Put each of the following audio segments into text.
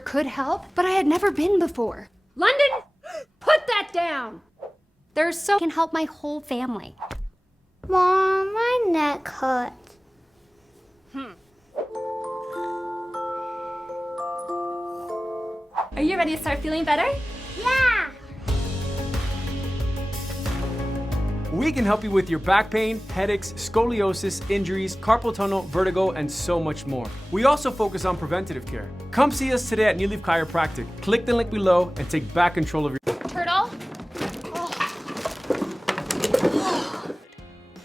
could help, but I had never been before. London, put that down. There's so can help my whole family. Mom, my neck hurts. Are you ready to start feeling better? Yeah. We can help you with your back pain, headaches, scoliosis, injuries, carpal tunnel, vertigo, and so much more. We also focus on preventative care. Come see us today at New Leaf Chiropractic. Click the link below and take back control of your... Turtle?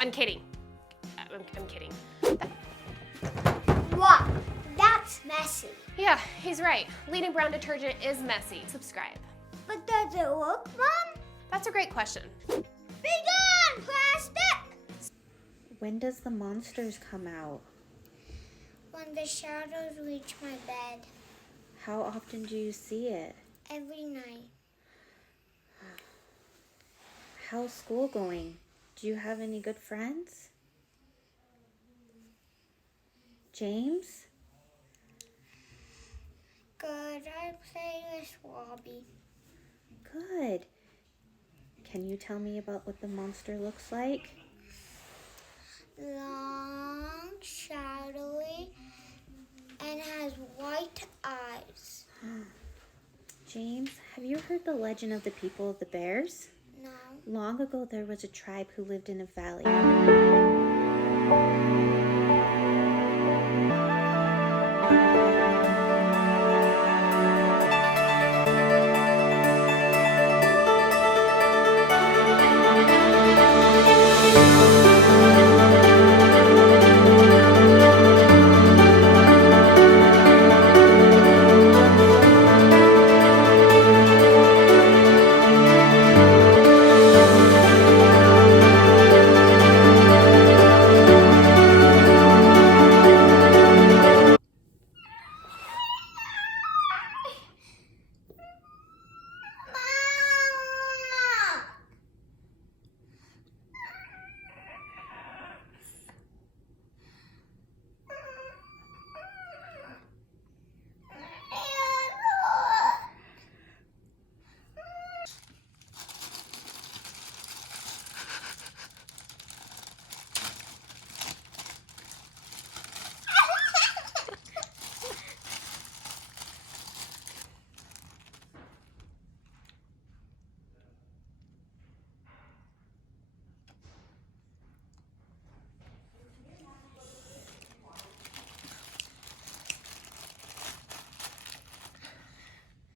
I'm kidding. I'm kidding. What? That's messy. Yeah, he's right. Leading brown detergent is messy. Subscribe. But does it work, Mom? That's a great question. Be gone, plastic! When does the monsters come out? When the shadows reach my bed. How often do you see it? Every night. How's school going? Do you have any good friends? James? Good, I play with Robbie. Good. Can you tell me about what the monster looks like? Long, shadowy, and has white eyes. James, have you heard the legend of the people of the bears? No. Long ago, there was a tribe who lived in a valley.